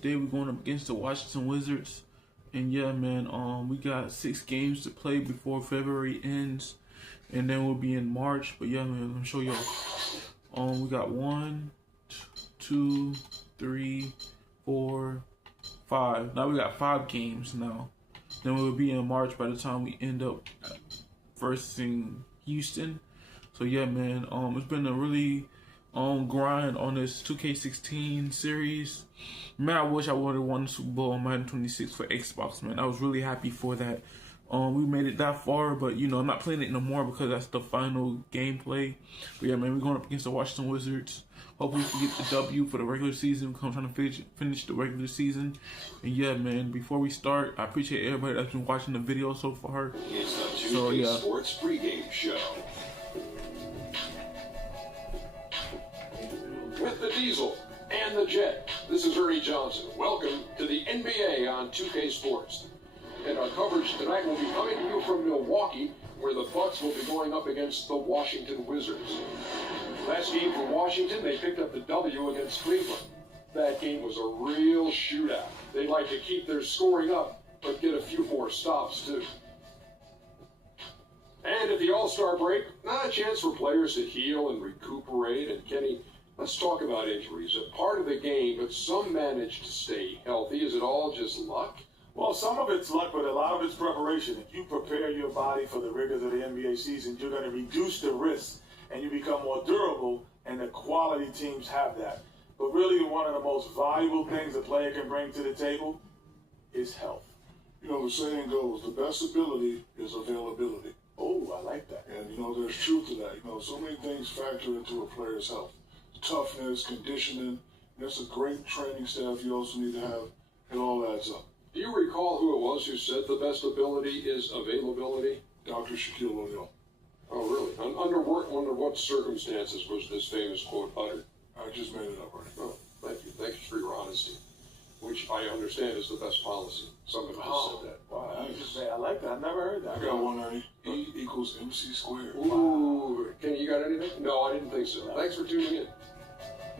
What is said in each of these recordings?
today we're going up against the Washington Wizards. And yeah, man, we got 6 games to play before February ends, and then we'll be in March. But yeah, man, let me show y'all. We got 1, 2, 3, 4, 5. Now we got 5 games now. Then we'll be in March by the time we end up versing Houston. So yeah, man, it's been a really grind on this 2K16 series. Man, I wish I would have won the Super Bowl on Madden 26 for Xbox, man. I was really happy for that. We made it that far, but you know, I'm not playing it no more because that's the final gameplay. But yeah, man, we're going up against the Washington Wizards. Hopefully we can get the W for the regular season. I'm trying to finish the regular season. And yeah, man, before we start, I appreciate everybody that's been watching the video so far. It's the 2K Sports pregame show. With the Diesel and the Jet, this is Ernie Johnson. Welcome to the NBA on 2K Sports. And our coverage tonight will be coming to you from Milwaukee, where the Bucks will be going up against the Washington Wizards. Last game for Washington, they picked up the W against Cleveland. That game was a real shootout. They'd like to keep their scoring up, but get a few more stops, too. And at the All-Star break, not a chance for players to heal and recuperate. And Kenny, let's talk about injuries. A part of the game, but some manage to stay healthy. Is it all just luck? Well, some of it's luck, but a lot of it's preparation. If you prepare your body for the rigors of the NBA season, you're going to reduce the risk and you become more durable, and the quality teams have that. But really, one of the most valuable things a player can bring to the table is health. You know, the saying goes, the best ability is availability. Oh, I like that. And, you know, there's truth to that. You know, so many things factor into a player's health. Toughness, conditioning, that's a great training staff you also need to have. It all adds up. Do you recall who it was who said the best ability is availability? Dr. Shaquille O'Neal. Oh, really? Under what circumstances was this famous quote uttered? I just made it up, right? Oh, thank you. Thank you for your honesty, which I understand is the best policy. Somebody just said that. Wow, I like that. I've never heard that. I got one, Ernie. E equals MC squared. Ooh, Kenny, you got anything? No, I didn't think so. No. Thanks for tuning in.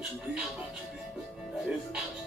To be or not to be? That is the question.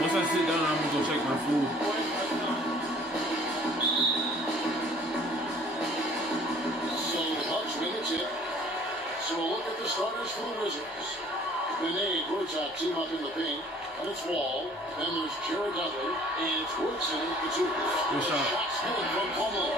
Once I sit down, I'm gonna go check my food. So the Bucks win the tip. So we'll look at the starters for the Wizards. Benet Gortat team up in the paint, and it's Wall. Then there's Jared Dudley, and it's Woodson, the two. Good shot. Shots coming from Plumlee.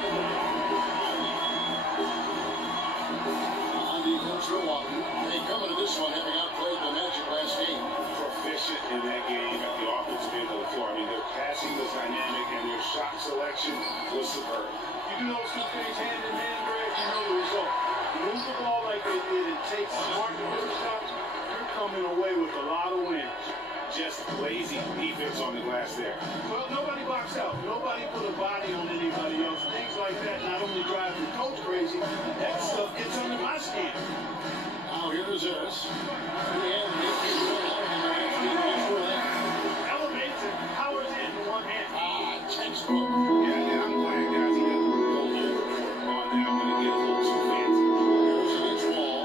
On defense, Milwaukee. They come into this one having outplayed the Magic last game. Proficient in that game at the offensive end of the floor. I mean, their passing was dynamic and their shot selection was superb. You do those two things hand in hand, Greg, you know the result. You move the ball like they did and take smart middle shots, you're coming away with a lot of wins. Just lazy defense on the glass there. Well, nobody boxed out. Nobody put a body on anybody else. Things like that not only drive the coach crazy, that stuff gets under my skin. Now here's this. Elevates it, powers in one hand. Textbook. Yeah, I'm glad guys he doesn't go overboard on that when he get a little too fancy. Here's against Wall.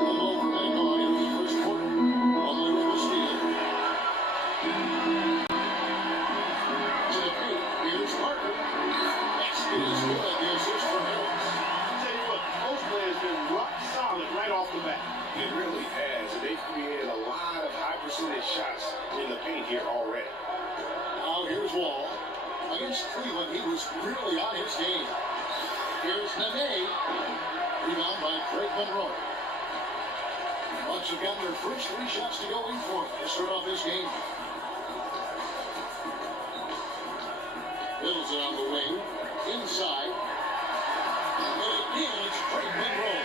Come over, make a line in the first quarter. Only with the steal. To the paint. Here's Parker. That's good. The assist for Harris. I'll tell you what, post play has been rock solid right off the bat. It really has. They've created a lot of high forcing his shots in the paint here already. Now here's Wall. Against Cleveland, he was really on his game. Here's Nene. Rebound by Craig Monroe. Bucks have gotten their first 3 shots to go in for to start off this game. Middleton on the wing. Inside. And again, it's Craig Monroe.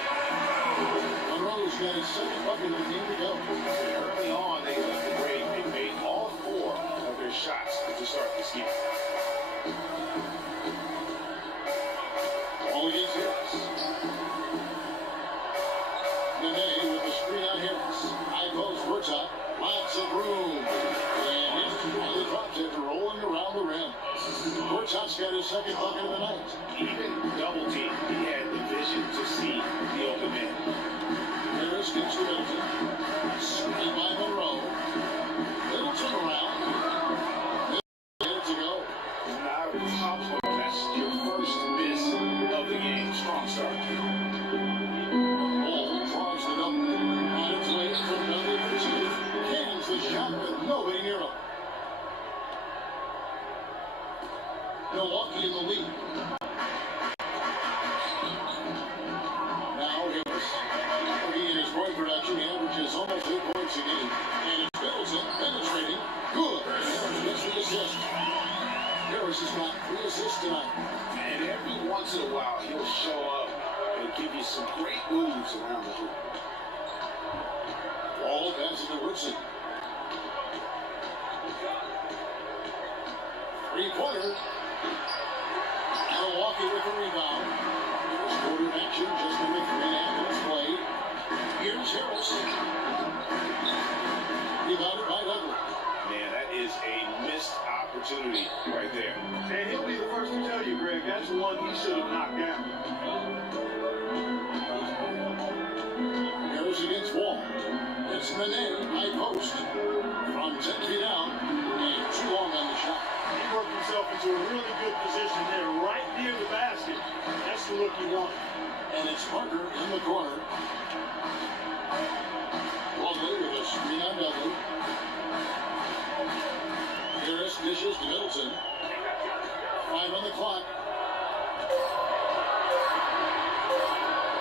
Monroe's got his second bucket of the game to go. Early on, they left the break. They made all 4 of their shots to start this game. All against Harris. Nene with the screen on Harris. High post, Bertot. Lots of room. And he drops it, rolling around the rim. Bertot's got his second bucket of the night. Even double team, he had the vision to see the open man. Harris gets to Middleton. Screen by Monroe. Middleton around. To go. Now top score. That's your first miss of the game. Strong start. Ball draws the double. On its way from Dudley for 2. Cannons the shot with nobody near him. Milwaukee in the lead. Now Harris. In his point production, he averages almost 8 points a game. And it's Middleton penetrating. Good. Gets the assist. Harris has got 3 assists tonight. And every once in a while, he'll show up and give you some great moves around the hoop. Wall passes to Woodson. 3-pointer. Milwaukee with the rebound. Here's quarter action, just under 3.5 minutes played. Here's Harris. Rebounded by Dudley. Man, that is a missed opportunity right there. And he'll be the first to tell you, Greg, that's the one he should have knocked down. Harris against Wall. It's Nene, high post. From 10 feet out, and too long on the shot. He worked himself into a really good position there, right near the basket. That's the look you want. And it's Parker in the corner. Lovely with a screen on Dudley. Harris dishes to Middleton. 5 on the clock.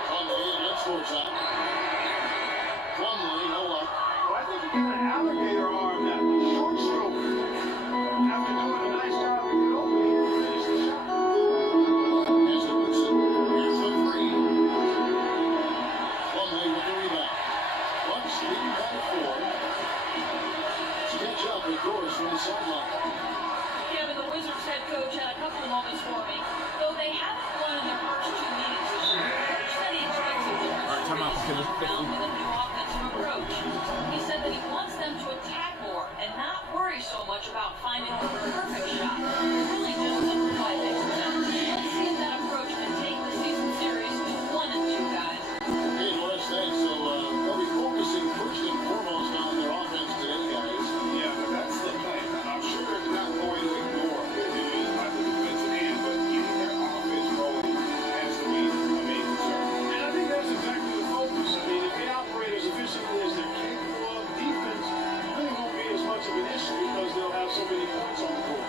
Conley against Bertot. Conley, no luck. Well, I think you get an alligator arm that short stroke. After doing a nice job, you can open here and finish the shot. As to Woodson, here's the 3. Conley with the rebound. Bucks leading by 4. To catch up with Doris from the sideline. Kevin, the Wizards head coach had a couple of moments for me. Though they haven't won in their first 2 meetings this year, Coach said he expects a difference time out, Kevin. with a new offensive approach. He said that he wants them to attack more and not worry so much about finding the perfect shot. Really just simplify things for them. Let's see if that approach can take the season series to 1 and 2, guys. Hey, Doris, thanks. So they'll be focusing first and foremost on their offense today, guys. Yeah, but that's the plan. I'm sure they're not going to ignore their duties on the defensive end, but getting their offense rolling has to be a main concern. And I think that's exactly the focus. I mean, if they operate as efficiently as they're capable of, defense really won't be as much of an issue because they'll have so many points on the board.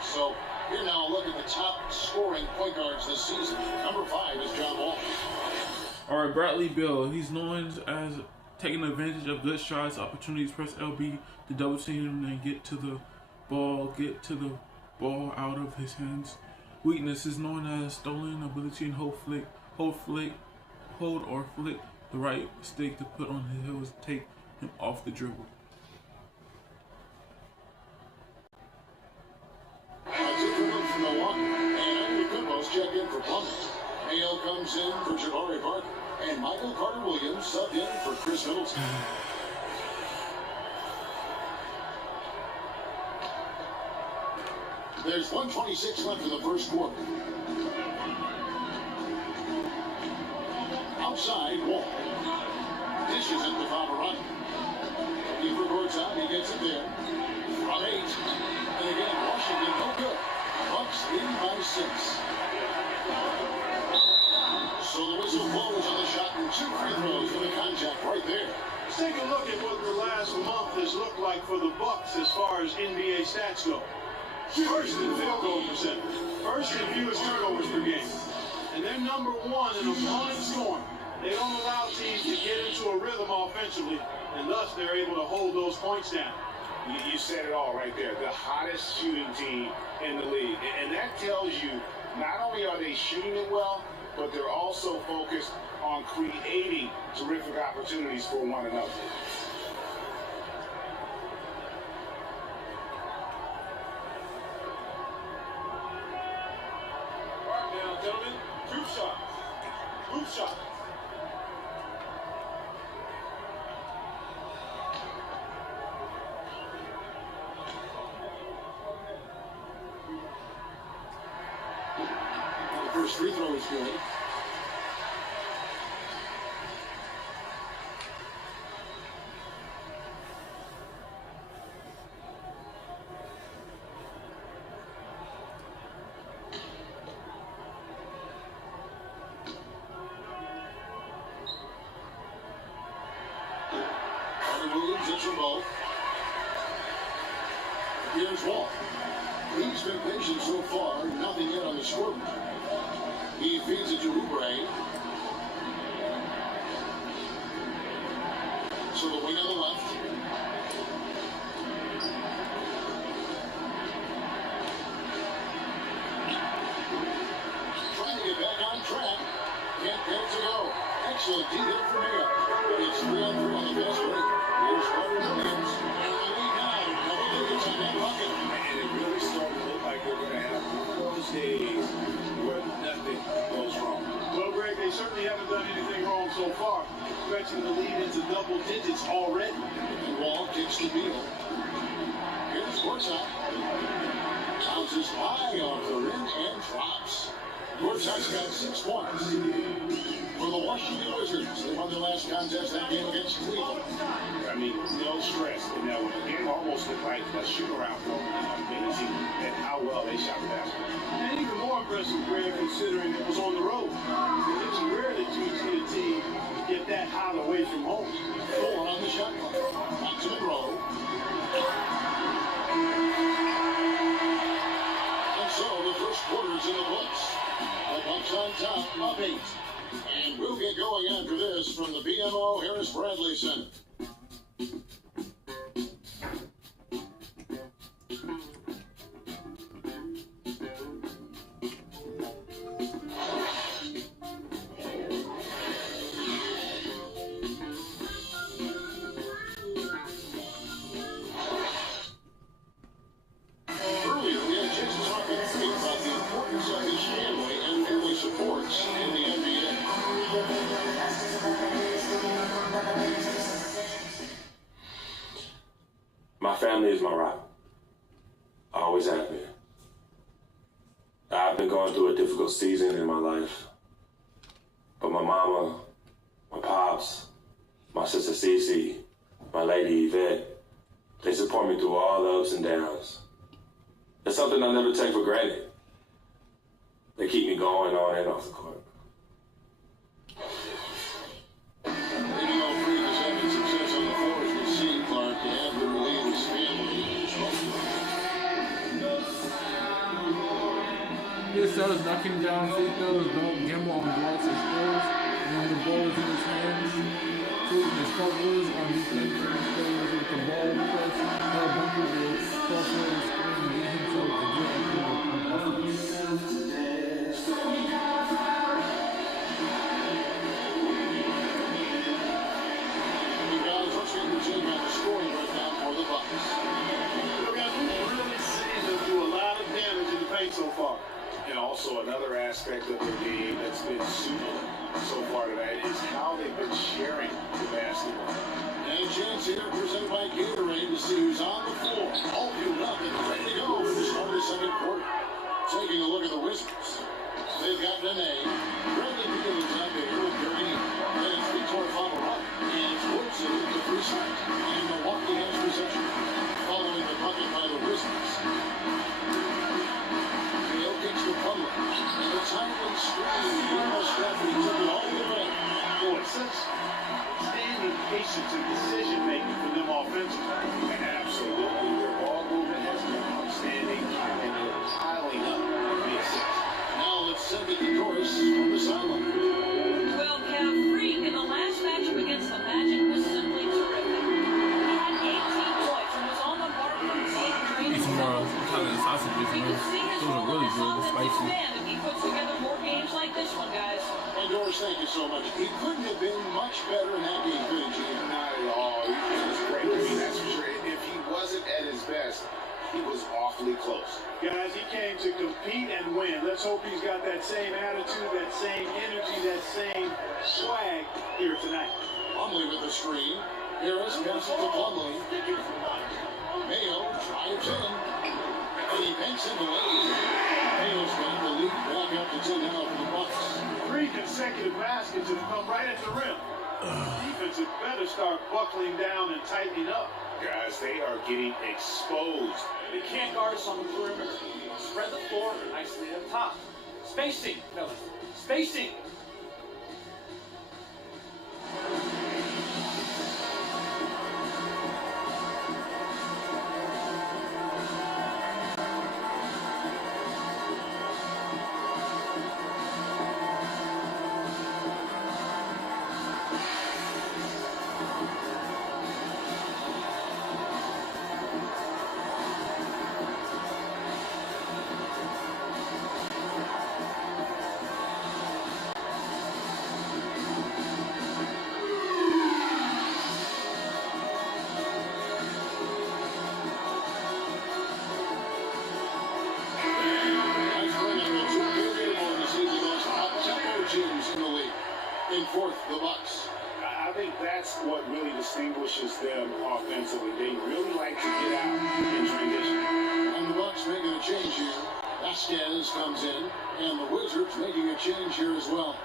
So here now a look at the top scoring point guards this season. Number 5 is John Wall. All right, Bradley Beal. He's known as taking advantage of good shots, opportunities, press LB to double team him and get to the ball out of his hands. Weakness is known as stolen ability and hold or flick the right stick to put on his heels, take him off the dribble. That's it for from Milwaukee. And Andrew Kudos checked in for Plumlee. Mayo comes in for Jabari Parker. And Michael Carter-Williams subbed in for Chris Middleton. There's 1:26 left in the first quarter. Outside, Wall. Dishes it to Pavarotti. Keeper goes out, he gets it there. From 8. And again, Washington, no good. Bucks leading by 6. So the whistle blows on the shot and 2 free throws for the contact right there. Let's take a look at what the last month has looked like for the Bucks as far as NBA stats go. First in field goal percentage. First in fewest turnovers per game. And they're number 1 in opponent scoring. They don't allow teams to get into a rhythm offensively, and thus they're able to hold those points down. You said it all right there. The hottest shooting team in the league. And that tells you not only are they shooting it well, but they're also focused on creating terrific opportunities for one another. All right, now, gentlemen, 2 shots. 2 shots. The first free throw is good. Williams hits from both. Here's Wall. He's been patient so far, nothing yet on the scoreboard. He feeds it to Oubre. So the wing on the left. Trying to get back on track. Can't get it to go. Excellent D hit for Mia. It's 3-on-3 on the fast break. Here's Carter Williams. And the lead now. Double digits on that bucket. And it really started to look like we're going to have those days where nothing goes wrong. Well, Greg, they certainly haven't done anything wrong so far, stretching the lead into double digits already. And Wall kicks the deal. Here's Gortat. Bounces high on the rim and drops. Gortat's got 6 points. For the Washington Wizards, they won their last contest that game against Cleveland. I mean, no stress in that one. The game almost looked like a shoot-around for them. Amazing at how well they shot the basketball. And even more impressive, Greg, considering it was on the road. It's rare that you see a team get that hot away from home. 4 on the shot clock. Back to Monroe. And so the first quarter's in the books. The Bucks on top, up 8. And we'll get going after this from the BMO Harris Bradley Center. Earlier, we had a chance to talk about the importance of his family and family supports in the NBA. My family is my rock. Always have been. I've been going through a difficult season in my life. But my mama, my pops, my sister Cece, my lady Yvette, they support me through all the ups and downs. It's something I never take for granted. They keep me going on and off the court. Leading all three of his having success on the floor as we see Clark have to relieve his family. His is knocking down free throws, don't gamble on blocks and scores. When the ball is in his hands, taking his covers on defense and players with the ball press, Hal Bunker will cross over the screen and get himself a good appeal on offense. The guys rushing the team at the scoring right now for the Bucks. Look, guys, we've really seen them do a lot of damage in the paint so far. And also another aspect of the game that's been super so far tonight is how they've been sharing the basketball. And a chance here presented by Gatorade to see who's on the floor. All fueled up and ready to go for the start of the second quarter. Taking a look at the Wizards. They've got Nene. Bradley Beal is out there with Gary. Then it's Vitor Favara. And it's Woodson with the free side. And Milwaukee has possession. Following the bucket by the Wizards. Beal kicks to Butler. And the timely screen. Almost Bradley took it all the way. Boy, such standing patience and decision making for them offensively. Absolutely. Their ball movement has been outstanding, and they're piling up the assists. Now let's send it to Doris from the sideline. Well, Kev, Freak in the last matchup against the Magic was simply terrific. He had 18 points and was on the mark for 8 straight. Need some more Italian sausages, You man. can see his Those are really good. They're spicy. if he puts together more games like this one, guys. And Doris, thank you so much. He couldn't have been much better in that game, could he? Not at all. He was great. I mean, that's for sure. If he wasn't at his best, he was awfully close. Guys, he came to compete and win. Let's hope he's got that same attitude, that same energy, that same swag here tonight. Plumlee with the screen. Harris passes to Plumlee. Mayo drives in. And he banks in the lane. Mayo's got the lead back up to 10 now for the Bucks. 3 consecutive baskets have come right at the rim. Defense had better start buckling down and tightening up. Guys, they are getting exposed. They can't guard us on the perimeter. Spread the floor nicely up top. Spacing, fellas. Spacing. In fourth, the Bucks. I think that's what really distinguishes them offensively. They really like to get out in transition. And the Bucks making a change here. Vasquez comes in, and the Wizards making a change here as well.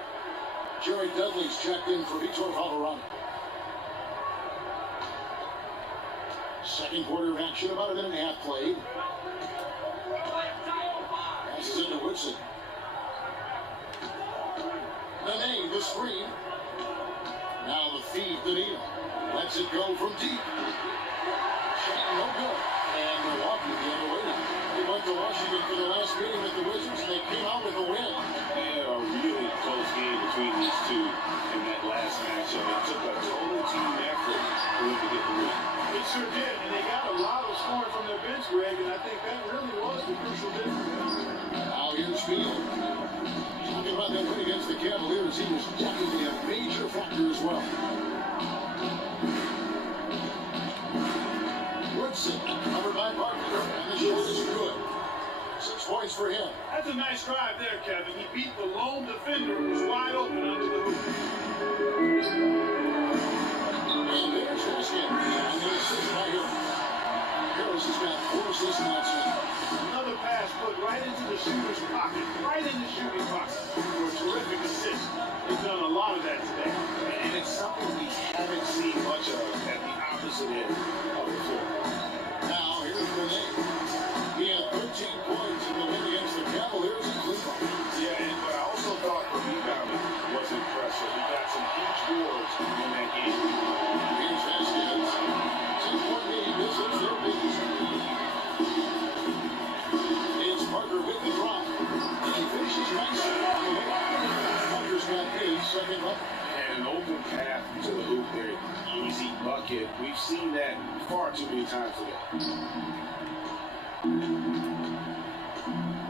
Jerry Dudley's checked in for Vitor Favara. Second quarter of action, about a minute and a half played. Passes it to Woodson. Nene, the screen. Now the feed to Neal. Lets it go from deep. Shot no good. And Milwaukee the other way now. They went to Washington for the last meeting with the Wizards, and they came out with a win. They had a really close game between these two in that last matchup. It took a total team effort for them to get the win. It sure did, and they got a lot of scoring from their bench, Greg, and I think that really was the crucial difference. Now here's Beal. Talking about that win against the Cavaliers, he was definitely a major factor as well. Woodson, covered by Barker, and the shot is good. 6 points for him. That's a nice drive there, Kevin. He beat the lone defender who was wide open under the hoop. And there's Vasquez, and the assist by Harris. Harris has got 4 assists in that set. Another pass put right into the shooter's pocket, right in the shooting pocket for a terrific assist. They've done a lot of that today. And it's something we haven't seen much of at the opposite end of the floor. Now here's Nene. He had 13 points in the win against the Cavaliers in Cleveland. Yeah, but I also thought the rebounding was impressive. We got some huge boards in that game. Here's Vasquez. 10-point lead. This is their biggest. It's Parker with the drop. And he finishes nicely on the way. Parker's got his second bucket. And an open path to the hoop there. Easy bucket. We've seen that far too many times today.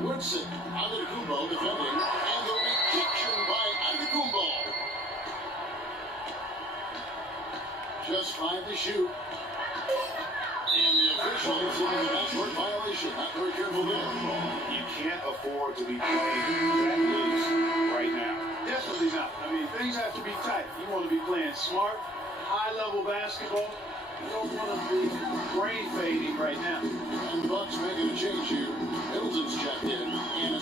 Woodson, Antetokounmpo defending, and the rejection by Antetokounmpo. Just 5 to shoot. And the officials in the backcourt violation. Not very careful there. You can't afford to be playing that loose right now. Definitely not. I mean, things have to be tight. You want to be playing smart, high-level basketball. You don't want to be brain fading right now. And the Bucks making a change here. Middleton's checked in, and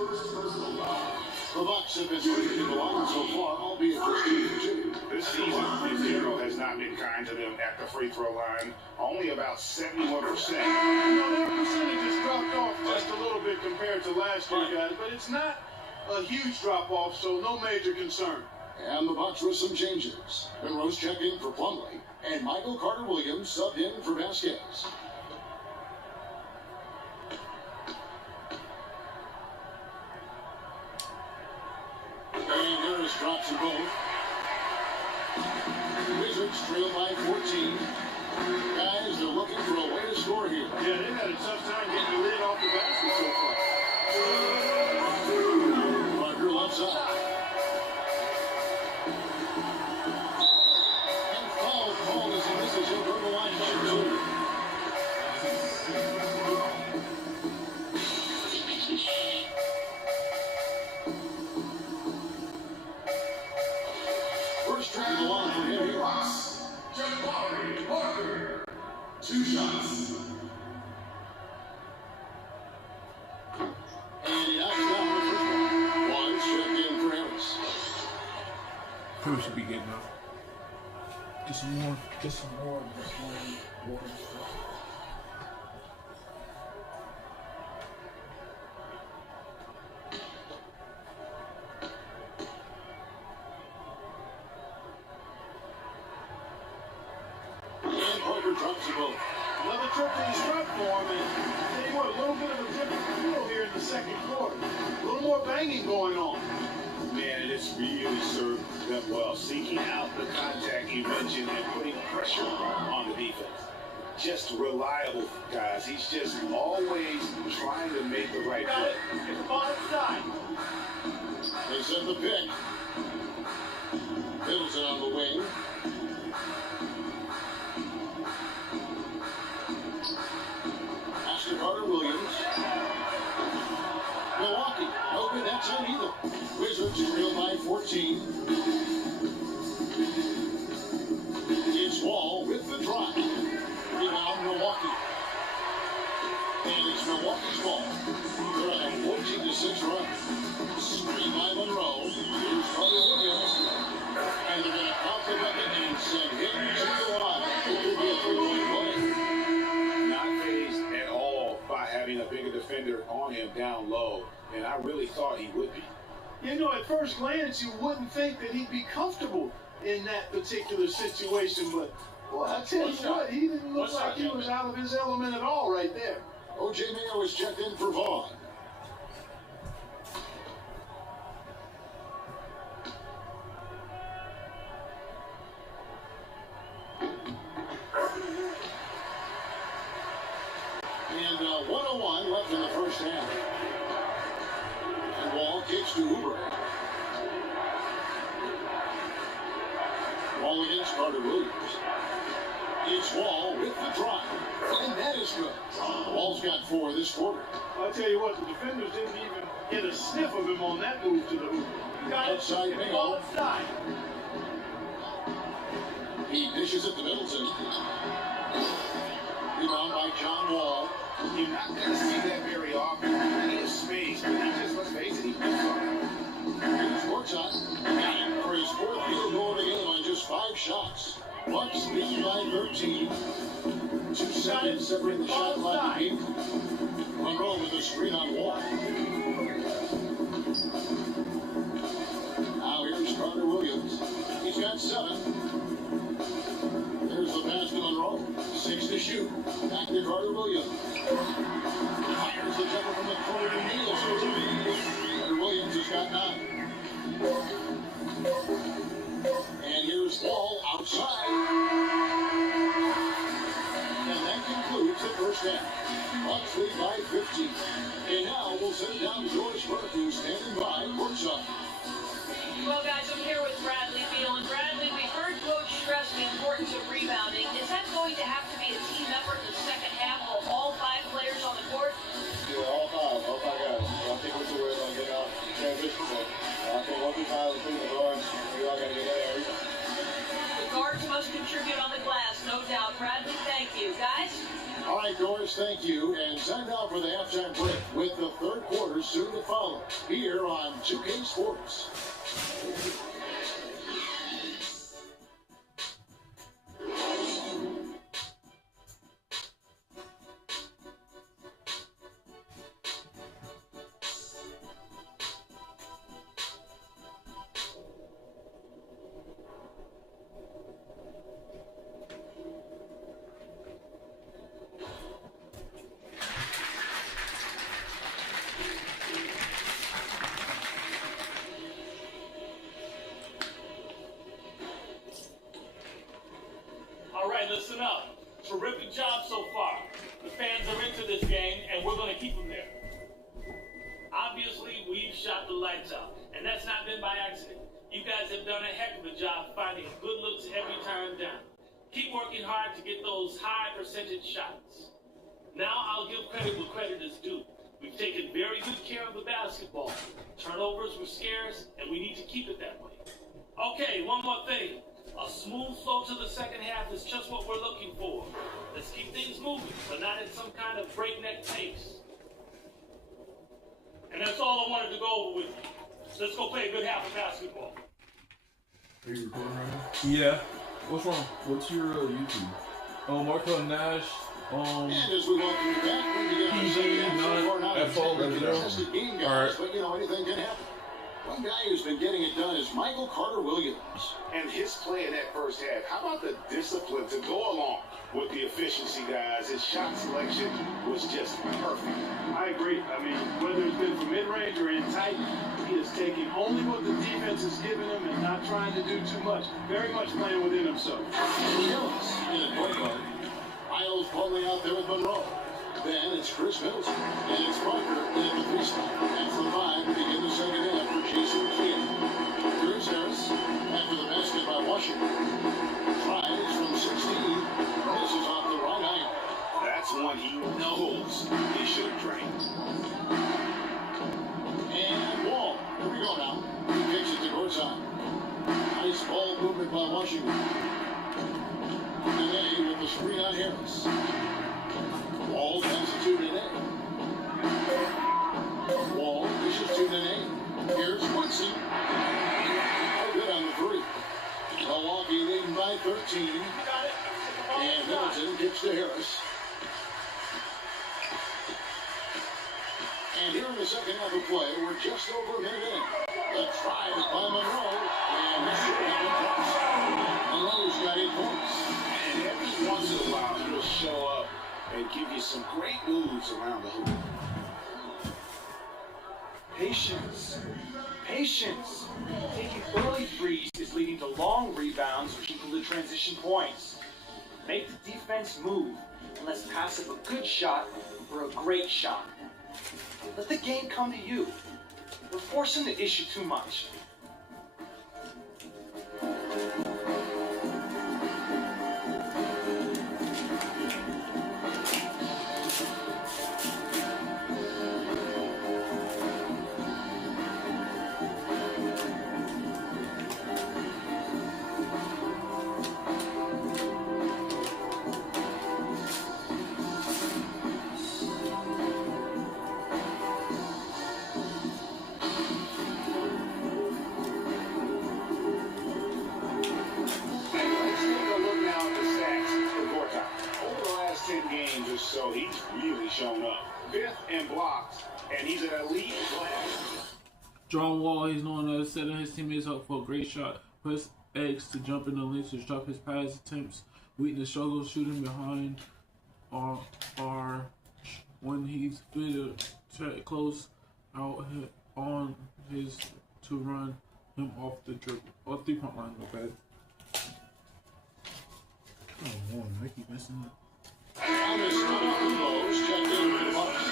The Bucks have been pretty good along so far, albeit just 2-2. This season, Zero has not been kind to them at the free throw line. Only about 71%. Their percentage has dropped off just a little bit compared to last year, guys, but it's not a huge drop-off, so no major concern. And the Bucks with some changes. Monroe's checked in for Plumlee, and Michael Carter-Williams subbed in for Vasquez. And Harris drops them both. Wizards trail by 14. Guys, they're looking for a way to score here. Yeah, they've had a tough time getting the lid off the basket so far. Parker left side. And foul called as he misses. He'll go to the line by 2. First trip to the line for him. Jabari Parker. 2 shots. And he knocks down the first one. One's checked in for Harris. Probably should be getting up. Get some more. Get some more. Water. And Parker drops the ball. Another trip to the stripe for him, and tell you what, a little bit of a different feel here in the second quarter. A little more banging going on. Man, and it's really served them well. Seeking out the contact you mentioned and putting pressure on the defense. Just reliable, guys. He's just always trying to make the right play. Get the ball inside. They set the pick. Middleton on the wing. Asher Carter-Williams. Milwaukee, no good that time either. Wizards trail by 14. It's Wall with the drive. Rebound Milwaukee. And it's Milwaukee's ball. They're on a 14-6 run. Screen by Monroe. Here's Carter-Williams. And they're going to count the bucket and send him to the line. It could be a 3-point play. Not phased at all by having a bigger defender on him down low. And I really thought he would be. You know, at first glance, you wouldn't think that he'd be comfortable in that particular situation, but, boy, I tell you what, he didn't look like he was out of his element at all right there. O.J. Mayo is checked in for Vaughn. And 1:01 left in the first half. And Wall kicks to Oubre. Wall against Carter-Williams. It's Wall with the drive. And that is good. Wall's got 4 this quarter. I'll tell you what, the defenders didn't even get a sniff of him on that move to the hoop. Outside Mayo. Outside. He dishes it to Middleton. Rebound by John Wall. You're not going to see that very often. He has space, but he just, let's face it, he puts on it. Here's Gortat. And for his 4th field goal of the game on just 5 shots. Bucks lead by 13. 2 seconds separating the shot clock and game. Monroe with a screen on Wall. Now here's Carter-Williams. He's got 7. There's the pass to Monroe. 6 to shoot. Back to Carter-Williams. Fires the jumper from the corner to Neal. Carter-Williams has got 9. And here's Wall outside. And that concludes the first half. Bucks lead by 15. And now we'll send down George Burke, who's standing by courtside. Well, guys, I'm here with Bradley Beal. And Bradley, we heard Coach stress the importance of rebounding. Is that going to have to be a team effort in the second half of all 5 players on the court? Yeah, all 5 guys. I think we're too worried about getting out transition. So I think once we find the thing to guards, we all got to get that every time. The guards must contribute on the glass, no doubt. Bradley, thank you. Guys, All right, Doris, thank you. And time now for the halftime break with the third quarter soon to follow here on 2K Sports. Listen up. Terrific job so far. The fans are into this game, and we're going to keep them there. Obviously, we've shot the lights out, and that's not been by accident. You guys have done a heck of a job finding good looks every time down. Keep working hard to get those high percentage shots. Now I'll give credit where credit is due. We've taken very good care of the basketball. Turnovers were scarce, and we need to keep it that way. Okay, one more thing. A smooth flow to the second half is just what we're looking for. Let's keep things moving, but not at some kind of breakneck pace. And that's all I wanted to go over with you. Let's go play a good half of basketball. Are you recording right now? Yeah. What's wrong? What's your YouTube? Markel Nash. And as we welcome you back, we begin the second half. Not at fault. Alright. But you know, anything can happen. One guy who's been getting it done is Michael Carter-Williams. And his play in that first half, how about the discipline to go along with the efficiency, guys? His shot selection was just perfect. I agree. I mean, whether it's been from mid-range or in tight, he is taking only what the defense is giving him and not trying to do too much. Very much playing within himself. Hillis in the point guard. Isles bowling out there with Monroe. Then it's Chris Middleton, and it's Parker in at the 3 spot. And for 5 to begin the second half for Jason Kidd. Cruz Harris, after the basket by Washington. Tries from 16, misses off the right iron. That's one he knows he should have drained. And Wall, here we go now. He takes it to courtside. Nice ball movement by Washington. Nene with the screen on Harris. Wall sends it to Nene. Wall dishes to Nene. Here's Woodson. No good on the 3. Milwaukee leading by 13. And Middleton gets to Harris. And here in the second half of play, we're just over a minute in. The try is by Monroe. And this should have been close. Monroe's got 8 points. And every once in a while, he'll show up and give you some great moves around the hoop. Patience. Patience. Taking early threes is leading to long rebounds which equal to transition points. Make the defense move and let's pass up a good shot for a great shot. Let the game come to you. We're forcing the issue too much. So he's really shown up. 5th in blocks, and he's an elite player. John Wall, he's known as setting his teammates up for a great shot. Press X to jump in the lanes to drop his pass attempts. Weakness struggles shooting behind are when he's fitted close out on his to run him off the dribble. Off 3-point line, no bad. Oh man, I keep messing up. And it's not up the Lowe's, checked in with the Bucks.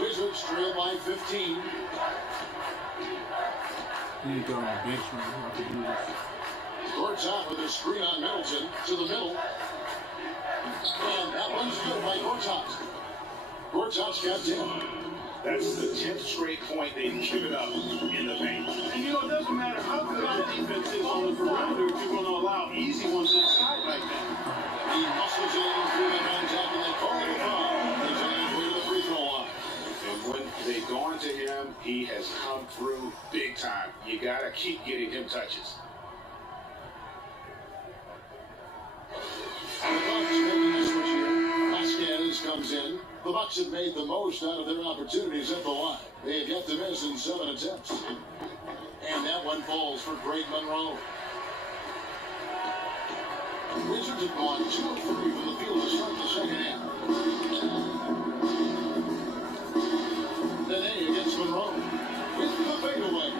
Wizards trail by 15. You need to go on the bench right now to do this. Court's out with a screen on Middleton to the middle. And that one's good by Gortat. Gortat's got 10. That's the 10th straight point they've given up in the paint. And you know, it doesn't matter how good the defense is on the perimeter if you're going to allow easy ones inside like that. He muscles in through the contact and they call it a foul. He's on his way to the free throw line. And when they've gone to him, he has come through big time. You got to keep getting him touches. The Bucks making the switch here. Vasquez comes in. The Bucks have made the most out of their opportunities at the line. They have yet to miss in 7 attempts. And that one falls for Greg Monroe. Wizards have gone 2 of 3 from the field to start the second half. Nene against Monroe. With the fadeaway.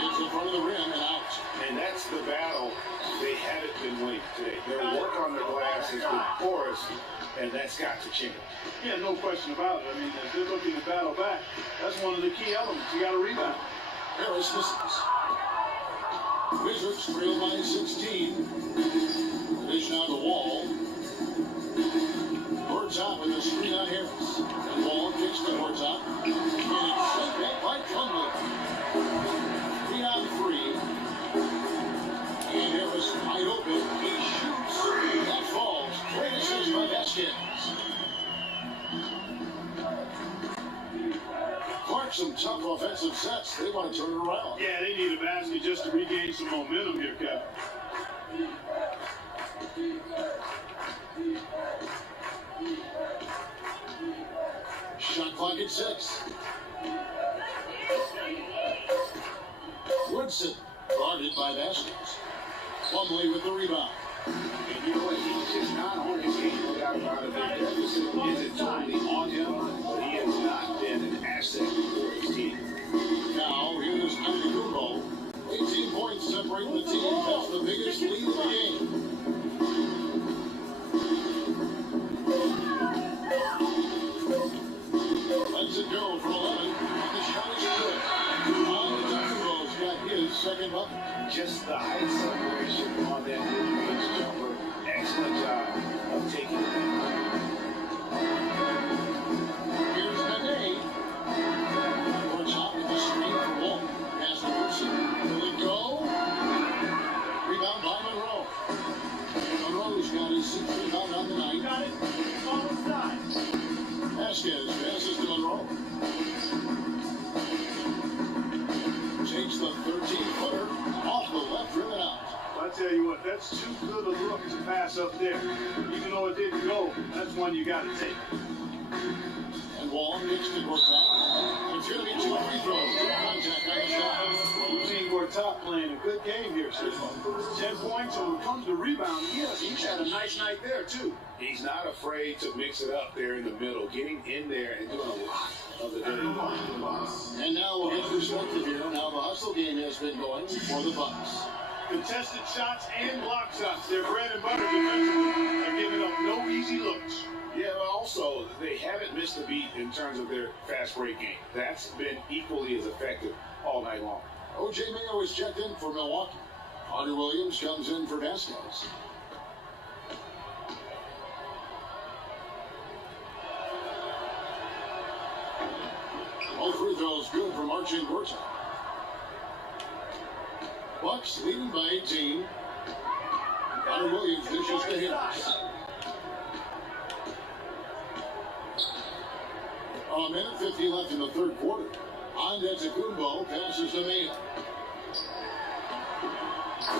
Gets in front of the rim and out. And that's the battle they haven't been winning today. Their work on the glass has been porous, and that's got to change. Yeah, no question about it. I mean, if they're looking to battle back, that's one of the key elements. You got to rebound. Harris misses. Wizards trail by 16. Dish now to Wall. Gortat with the screen on Harris. And Wall kicks to Gortat. And it's sent back by Trumley. 3 on 3. And Harris wide open. He shoots. That falls. Great assist by Vasquez. Clark, some tough offensive sets. They want to turn it around. Yeah, they need a basket just to regain some momentum here, Kevin. Shot clock at 6. Woodson guarded by Vasquez. Plumlee with the rebound. And you know what? He's just not on his game without about it. Their deficit isn't totally on him, but he has not been an asset for his team. Now, here's Antetokounmpo. 18 points separate the team. That's the biggest lead in the game. Lets it go for 11. And the shot is good. Antetokounmpo's got his second bucket. Just the height separation on that mid-range jumper. Excellent job of taking it. Here's Nene. Gortat with the screen for Wall. Pass to Woodson. Will it go? Rebound by Monroe. Monroe's got his 6th rebound on the night. Got it. Ball side. Vasquez passes to Monroe. Takes the 13-footer off the left rim and out. I tell you what, that's too good a look to pass up there. Even though it didn't go, that's one you got to take. And Wall kicks to Gortat. It's going to be 2 free throws. Good contact on the shot. We've seen Gortat playing a good game here, sir. 10 points, and when it comes to rebounding, he's had a nice night there, too. He's not afraid to mix it up there in the middle, getting in there and doing a lot of the dirty work. And now we'll get perspective here on how the hustle game has been going for the Bucks. Contested shots and block shots. Their bread and butter defensively are giving up no easy looks. Yeah, but also, they haven't missed a beat in terms of their fast break game. That's been equally as effective all night long. O.J. Mayo is checked in for Milwaukee. Hunter Williams comes in for Vasquez. All free throws good for Marcin Gortat. Bucks leading by 18. Hunter Williams dishes to Harris. A minute 50 left in the third quarter. Antetokounmpo passes to Mayo.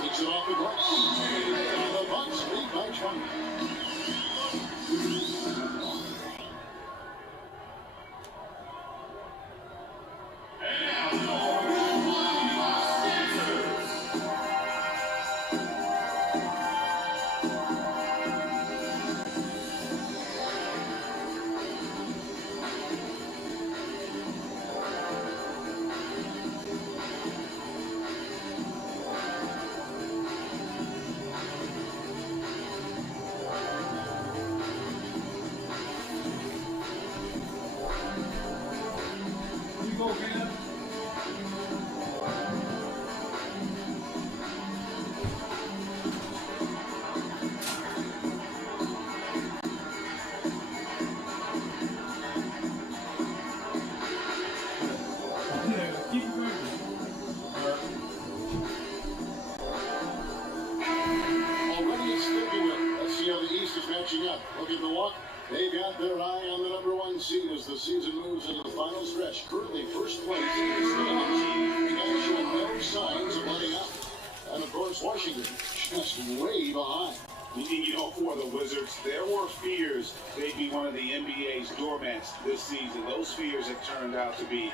Takes it off the glass. And the Bucks lead by 20. 7. Look at Milwaukee. They got their eye on the #1 seed as the season moves into the final stretch. Currently first place is the Bucks. They got showing no signs of letting up. And of course, Washington just way behind. You know, for the Wizards, there were fears they'd be one of the NBA's doormats this season. Those fears have turned out to be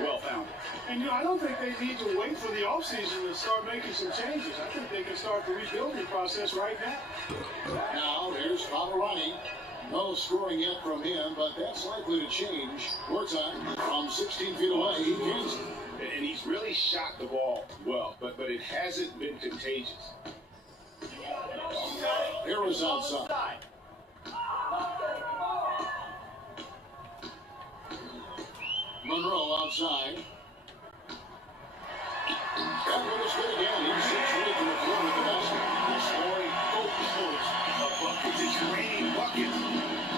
well-founded. And, you know, I don't think they need to wait for the offseason to start making some changes. I think they can start the rebuilding process right now. Now, here's Pavarani. No scoring yet from him, but that's likely to change. Gortat from 16 feet away. He gets it. And he's really shot the ball well, but it hasn't been contagious. Here is outside. Monroe outside. Back with his foot again. He's 6 feet to the floor with the basket. Scoring overloads of buckets. It's raining buckets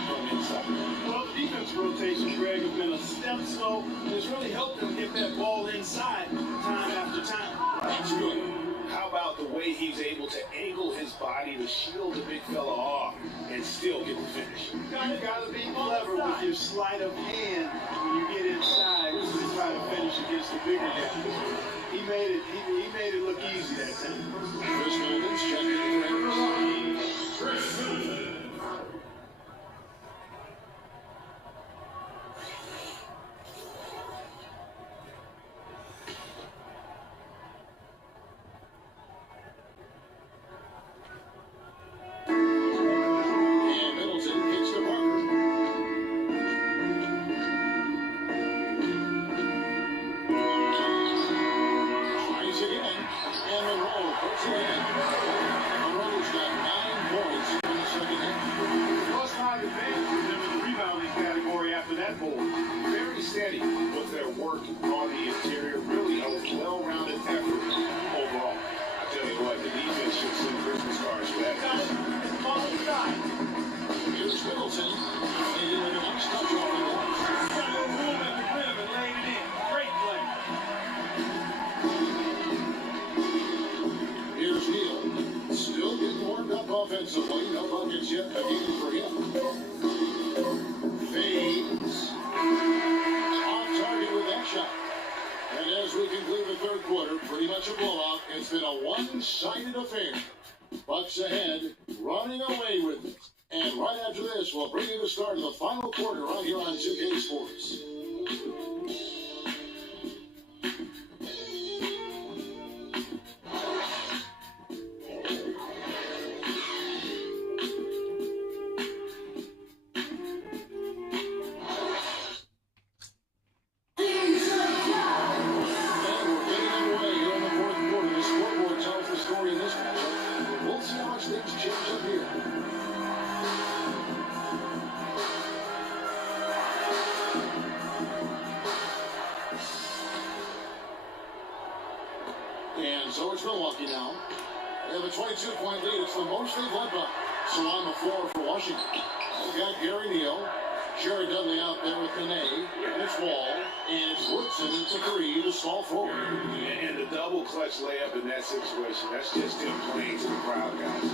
from inside. Well, the defense rotation, Greg, have been a step slow. It's really helped them get that ball inside time after time. That's good. How about the way he's able to angle his body to shield the big fella off and still get the finish? You gotta be clever with your sleight of hand when you get inside to try to finish against the bigger guy. He made it look easy that time. Chris Middleton's checking the Chris Middleton. Very steady with their work on the interior. Really a well-rounded effort overall. I tell you what, the defense should send Christmas cards for that. Here's Middleton. He did a nice touch off the wall. Got a little room at the rim and laid it in. Great play. Here's Neal. Still getting warmed up offensively. No buckets yet again for him. Fades. Off target with that shot. And as we conclude the third quarter, pretty much a blowout. It's been a one-sided affair. Bucks ahead, running away with it. And right after this, we'll bring you the start of the final quarter right here on 2K Sports. And so it's Milwaukee now. They have a 22-point lead. It's the most they've led by. So on the floor for Washington. They've got Gary Neal. Jerry Dudley out there with Benet. And it's Wall. And it's Woodson. It's a 3 to stall forward. And the double clutch layup in that situation, that's just him playing to the crowd, guys.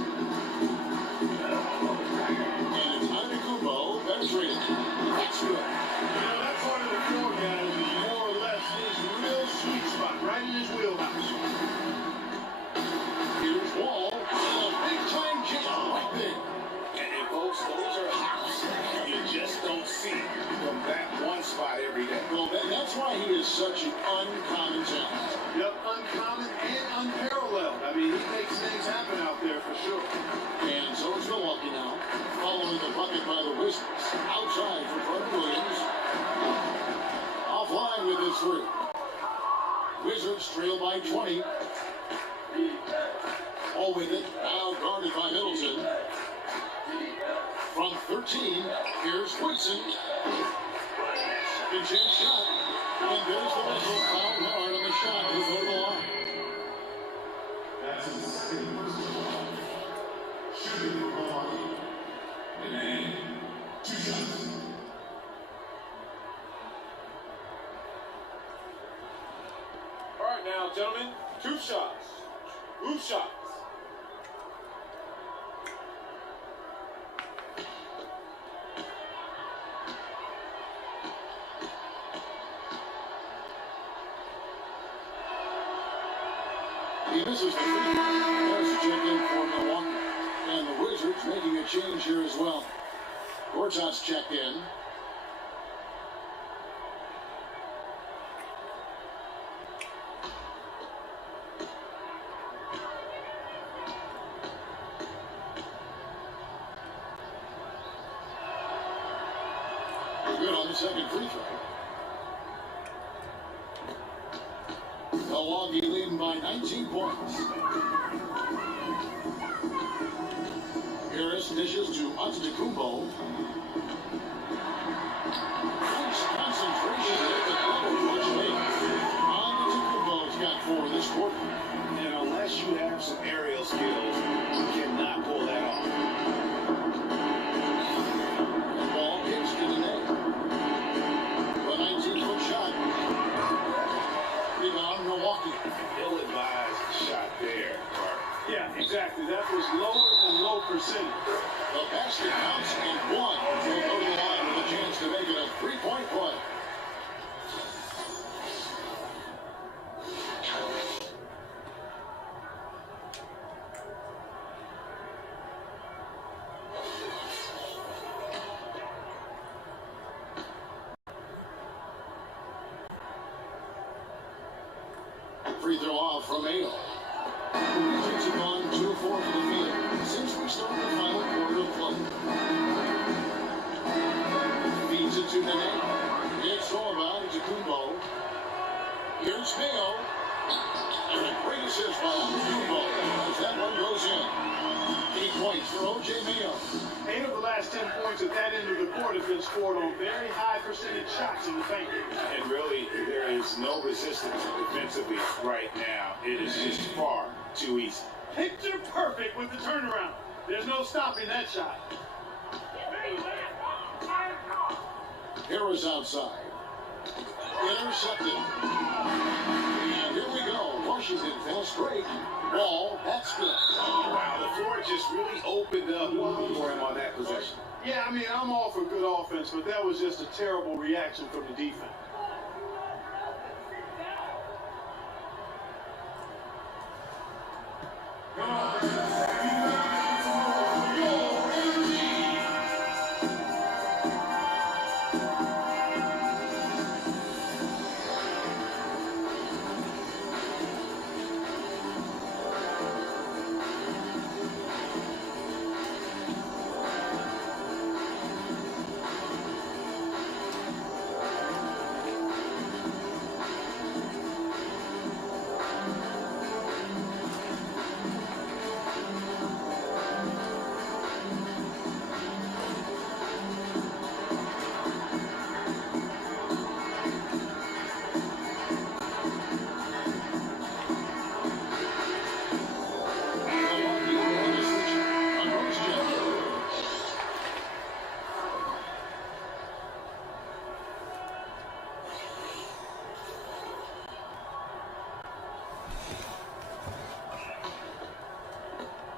And it's Antetokounmpo penetrating. That's good. You know, that part of the floor, guys, is more or less his real sweet spot, right in his wheelhouse. Here's Wall. And a big-time kick right there. And folks, those are hops you just don't see from that one spot every day. Well, that's why he is such an uncommon talent. Yep, uncommon and unparalleled. I mean, he makes things happen out there for sure. And so it's Milwaukee now, following the bucket by the Wizards. Outside for Fred Williams. Offline with his 3. Wizards trail by 20. All with it, now guarded by Middleton. From 13, here's Woodson. Second chance shot. And there's the whistle. Fouled hard on the shot. He'll go to the line. That's his second personal. Shooting for Milwaukee. And 2 shots. All right, now, gentlemen, 2 shots. Hoop shots. misses the free throw. There's a check in for Milwaukee. And the Wizards making a change here as well. Gortat's checked in. Good on the second free throw. Milwaukee leading by 19 points. Harris dishes to Antetokounmpo. Nice concentration at the double clutch late. Antetokounmpo's got 4 this quarter. And unless you have some aerial skills, you cannot pull that off. The ball hits to the net. The 19-foot shot. Rebound, Milwaukee. Ill-advised shot there, Clark. Yeah, exactly. That was lower than low percentage. The basket counts and 1. He'll go to the line with a chance to make it a 3-point play. Free throw off from Ayo. The Wizards have gone 2 of 4 for the field since we started the final quarter of play. Feeds it to Nene. It's all about Antetokounmpo. Here's Mayo. And a great assist by Antetokounmpo as that one goes in. 8 points for O.J. Mayo. 8 of the last 10 points at that end of the court have been scored on very high percentage shots in the paint. And really, there is no resistance defensively right now. It is just far too easy. Picture perfect with the turnaround. There's no stopping that shot. Harris outside. Intercepted. And here we go. Washington fast break. Ball, that's good. Wow, the floor just really opened up for him on that possession. Yeah, I mean, I'm all for good offense, but that was just a terrible reaction from the defense.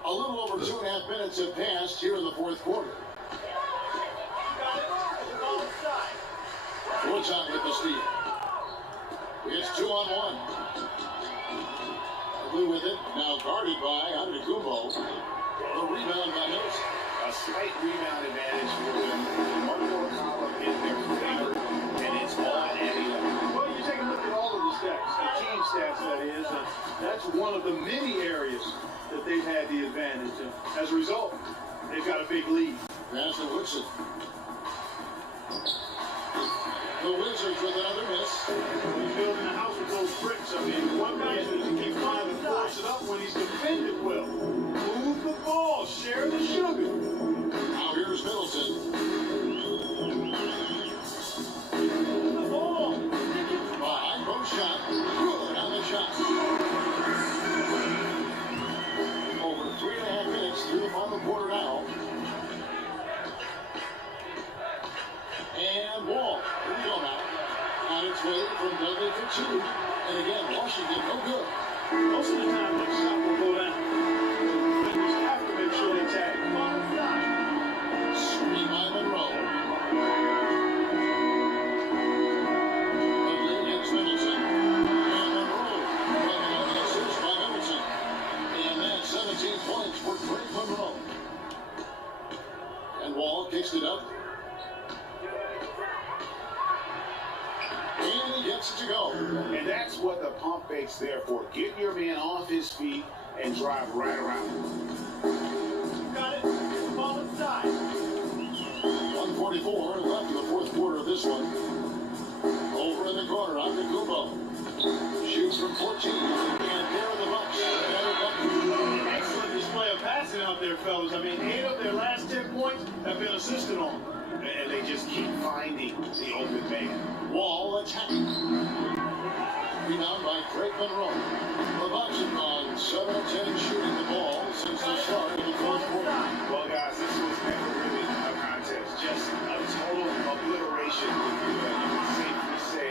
A little over 2.5 minutes have passed here in the fourth quarter. Gortat with the steal. It's 2-on-1. Blue with it, now guarded by Antetokounmpo. The rebound by Hills. A slight rebound advantage for them. One more column in their favor, and it's all adding up. Well, you take a look at all of the stats, the team stats, that is, and that's one of the many areas that they've had the advantage. And as a result, they've got a big lead. Pass to Woodson. The Wizards with another miss. He's building a house with those bricks. I mean, one guy is to keep trying to force it up when he's defended well. Move the ball, share the sugar. Now here's Middleton. The ball. Behind both shot. Good on the shot. Over 3.5 minutes through the final quarter now. And Wall. Here we go now. On its way from Dudley for 2. And again, Washington no good. Most of the time, that shot will go down. Defenders have to make sure they tag. Screen by Monroe. Dudley against Middleton. And Monroe. With another assist by Middleton. Wall kicks it up. And he gets it to go. And that's what the pump fake's there for. Get your man off his feet and drive right around him. Got it. Ball inside. 1:44 left in the fourth quarter of this one. Over in the corner, Antetokounmpo shoots from 14, and there are the Bucks. Excellent display of passing out there, fellas. I mean, 8 of their last 10 points have been assisted on. And they just keep finding the open man. Wall attacking. Rebound by Greg Monroe. The Bucks have gone 7 of 10 shooting the ball since the start of the fourth quarter. Well, guys, this was never really a contest. Just a total obliteration. You can safely say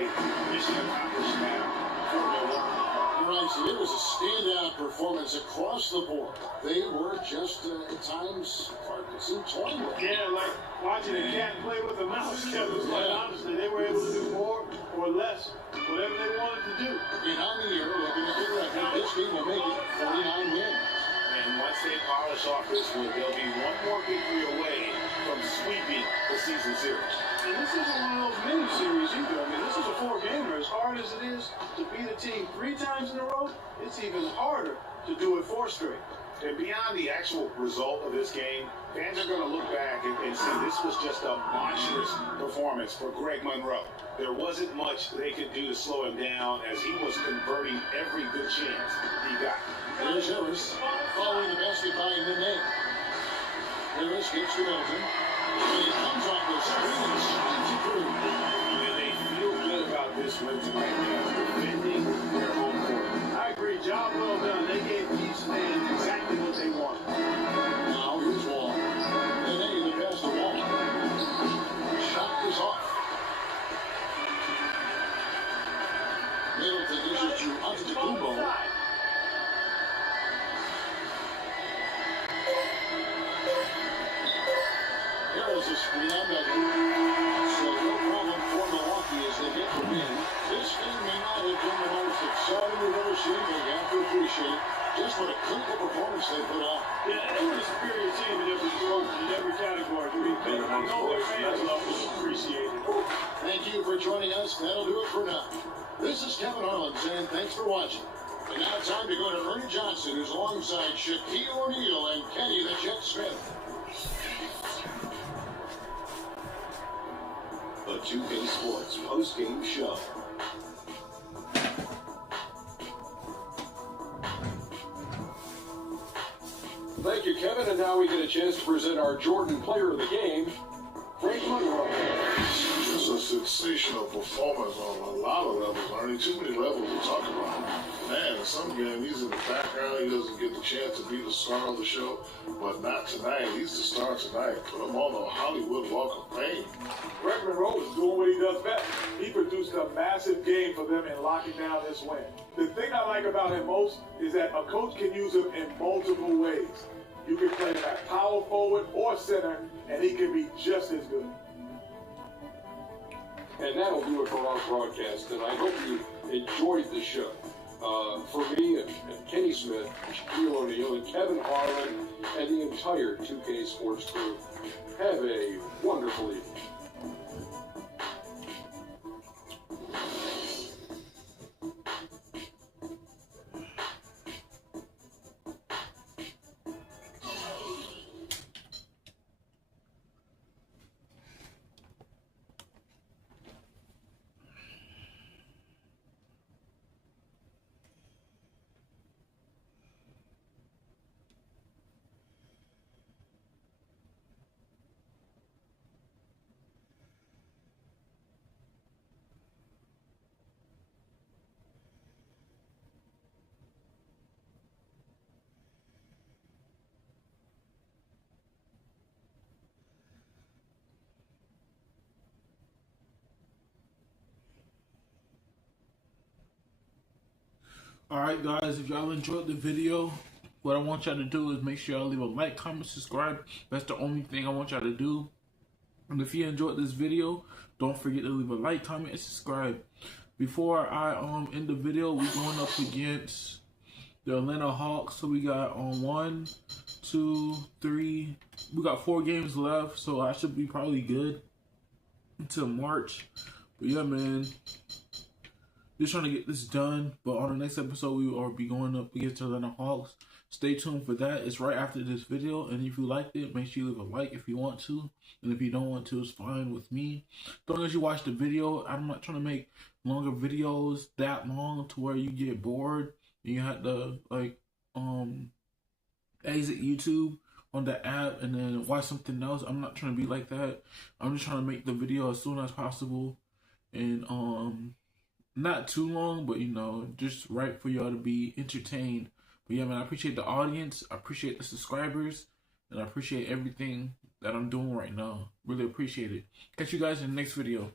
mission accomplished now for Milwaukee. Right, so it was a standout performance across the board. They were just, at times, hard to see toying with. Yeah, like watching a cat play with a mouse. Like, honestly, they were able to do more or less, whatever they wanted to do. And on the year, looking at the record, this team will make it 49 wins. And once they polish off this one, they'll be one more victory away from sweeping the season series. And this isn't one of those mini series either. I mean, this is a 4-gamer. As hard as it is to beat a team 3 times in a row, it's even harder to do it 4 straight. And beyond the actual result of this game, fans are going to look back and see this was just a monstrous performance for Greg Monroe. There wasn't much they could do to slow him down as he was converting every good chance he got. Here's Harris following the basket by Nene. Harris gets to Middleton. And he comes off the screen and slides it through. And they feel good about this win tonight, guys, defending their home court. I agree. Job well done. They gave these fans exactly what they wanted. Now here's Wall. Nene, the pass to Wall. Shot is off. Middleton gives it to Antetokounmpo. There's a screen on Becky. So no problem for Milwaukee as they get the win. This game may not have been the most exciting we've ever seen, but you have to appreciate just what a clinical performance they put on. Yeah, they were a superior team in every sport, in every category. I know their fans love to appreciate it. Thank you for joining us. That'll do it for now. This is Kevin Harlan saying thanks for watching. And now it's time to go to Ernie Johnson, who's alongside Shaquille O'Neal and Kenny the Jet Smith. The 2K Sports post-game show. Thank you, Kevin. And now we get a chance to present our Jordan Player of the Game, Greg Monroe. Just a sensational performance on a lot of levels. Already too many levels to talk about. Man, in some game, he's in the background. He doesn't get the chance to be the star of the show. But not tonight. He's the star tonight. Put him on a Hollywood Walk of Fame. Greg Monroe is doing what he does best. He produced a massive game for them in locking down this win. The thing I like about him most is that a coach can use him in multiple ways. You can play him at power forward or center, and he can be just as good. And that'll do it for our broadcast, and I hope you enjoyed the show. For me and Kenny Smith, Shaquille O'Neal, and Kevin Harlan, and the entire 2K Sports crew, have a wonderful evening. Alright guys, if y'all enjoyed the video, what I want y'all to do is make sure y'all leave a like, comment, subscribe. That's the only thing I want y'all to do. And if you enjoyed this video, don't forget to leave a like, comment, and subscribe. Before I end the video, we're going up against the Atlanta Hawks. So we got on 1, 2, 3. We got 4 games left, so I should be probably good until March. But yeah, man, just trying to get this done. But on the next episode, we will be going up against the Atlanta Hawks. Stay tuned for that. It's right after this video. And if you liked it, make sure you leave a like if you want to. And if you don't want to, it's fine with me. As long as you watch the video, I'm not trying to make longer videos that long to where you get bored. And you have to, like, exit YouTube on the app and then watch something else. I'm not trying to be like that. I'm just trying to make the video as soon as possible. And, not too long, but, you know, just right for y'all to be entertained. But yeah, man, I appreciate the audience, I appreciate the subscribers, and I appreciate everything that I'm doing right now. Really appreciate it. Catch you guys in the next video.